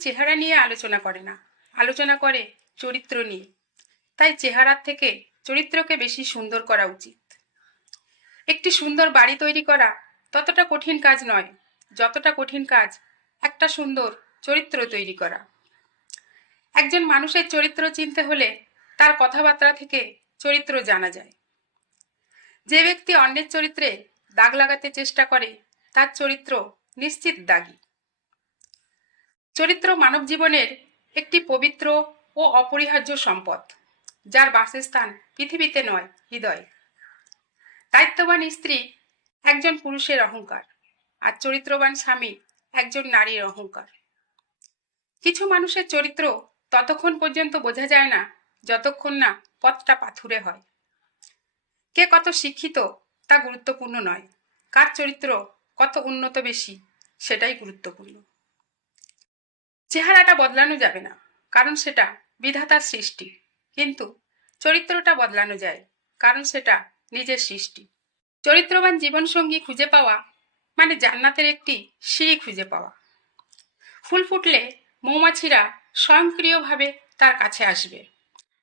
চেহারা নিয়ে আলোচনা করে না, আলোচনা করে চরিত্র নিয়ে। তাই চেহারার থেকে চরিত্রকে বেশি সুন্দর করা উচিত। একটি সুন্দর বাড়ি তৈরি করা ততটা কঠিন কাজ নয় যতটা কঠিন কাজ একটা সুন্দর চরিত্র তৈরি করা। একজন মানুষের চরিত্র চিনতে হলে তার কথাবার্তা থেকে চরিত্র জানা যায়। যে ব্যক্তি অন্যের চরিত্রে দাগ লাগাতে চেষ্টা করে তার চরিত্র নিশ্চিত দাগী। চরিত্র মানব জীবনের একটি পবিত্র ও অপরিহার্য সম্পদ, যার বাসস্থান পৃথিবীতে নয়, হৃদয়ে। দায়িত্ববান স্ত্রী একজন পুরুষের অহংকার, আর চরিত্রবান স্বামী একজন নারীর অহংকার। কিছু মানুষের চরিত্র ততক্ষণ পর্যন্ত বোঝা যায় না যতক্ষণ না পথটা পাথুরে হয়। কে কত শিক্ষিত তা গুরুত্বপূর্ণ নয়, কার চরিত্র কত উন্নত বেশি সেটাই গুরুত্বপূর্ণ। চেহারাটা বদলানো যাবে না, কারণ সেটা বিধাতার সৃষ্টি, কিন্তু চরিত্রটা বদলানো যায়, কারণ সেটা নিজের সৃষ্টি। চরিত্রবান জীবনসঙ্গী খুঁজে পাওয়া মানে জান্নাতের একটি সিঁড়ি খুঁজে পাওয়া। ফুল ফুটলে মৌমাছিরা স্বয়ংক্রিয়ভাবে তার কাছে আসবে।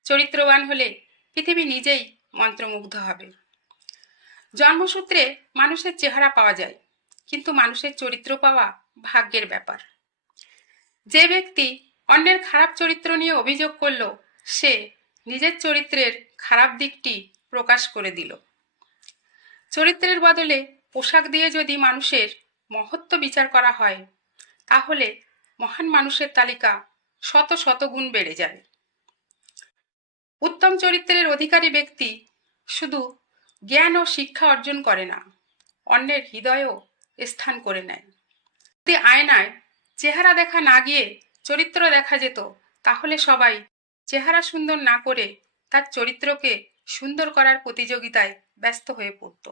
চরিত্রবান হলে পৃথিবী নিজেই মন্ত্রমুগ্ধ হবে। জন্মসূত্রে মানুষের চেহারা পাওয়া যায়, কিন্তু মানুষের চরিত্র পাওয়া ভাগ্যের ব্যাপার। যে ব্যক্তি অন্যের খারাপ চরিত্র নিয়ে অভিযোগ করল, সে নিজের চরিত্রের খারাপ দিকটি প্রকাশ করে দিল। চরিত্রের বদলে পোশাক দিয়ে যদি মানুষের মহত্ব বিচার করা হয়, তাহলে মহান মানুষের তালিকা শত শত গুণ বেড়ে যাবে। উত্তম চরিত্রের অধিকারী ব্যক্তি শুধু জ্ঞান ও শিক্ষা অর্জন করে না, অন্যের হৃদয়েও স্থান করে নেয়। যদি আয়নায় চেহারা দেখা না গিয়ে চরিত্র দেখা যেত, তাহলে সবাই চেহারা সুন্দর না করে তার চরিত্রকে সুন্দর করার প্রতিযোগিতায় ব্যস্ত হয়ে পড়ত।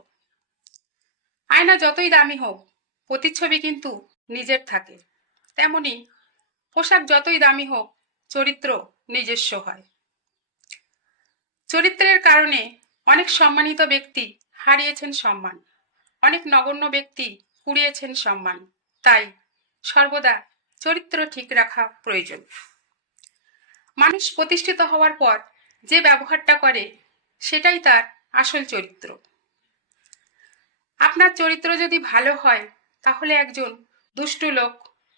আয়না যতই দামি হোক, প্রতিচ্ছবি কিন্তু নিজের থাকে। তেমনি পোশাক যতই দামি হোক, চরিত্র নিজস্ব হয়। চরিত্রের কারণে অনেক সম্মানিত ব্যক্তি হারিয়েছেন সম্মান, অনেক নগণ্য ব্যক্তি কুড়িয়েছেন সম্মান। তাই সর্বদা চরিত্র ঠিক রাখা প্রয়োজন। মানুষ প্রতিষ্ঠিত হওয়ার পর যে ব্যবহারটা করে, সেটাই তার আসল চরিত্র। আপনার চরিত্র যদি ভালো হয়, তাহলে একজন দুষ্টু লোক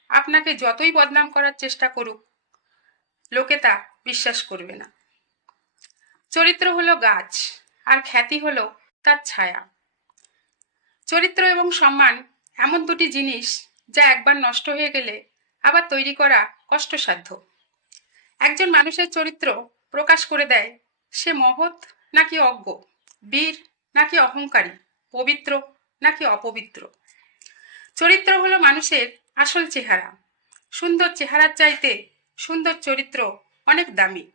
আপনাকে যতই বদনাম করার চেষ্টা করুক, লোকে তা বিশ্বাস করবে না। চরিত্র হলো গাছ, আর খ্যাতি হলো তার ছায়া। চরিত্র এবং সম্মান এমন দুটি জিনিস যা একবার নষ্ট হয়ে গেলে আবার তৈরি করা কষ্টসাধ্য। একজন মানুষের চরিত্র প্রকাশ করে দেয় সে মহৎ নাকি অজ্ঞ, বীর নাকি অহংকারী, পবিত্র নাকি অপবিত্র। চরিত্র হলো মানুষের আসল চেহারা। সুন্দর চেহারার চাইতে সুন্দর চরিত্র অনেক দামি।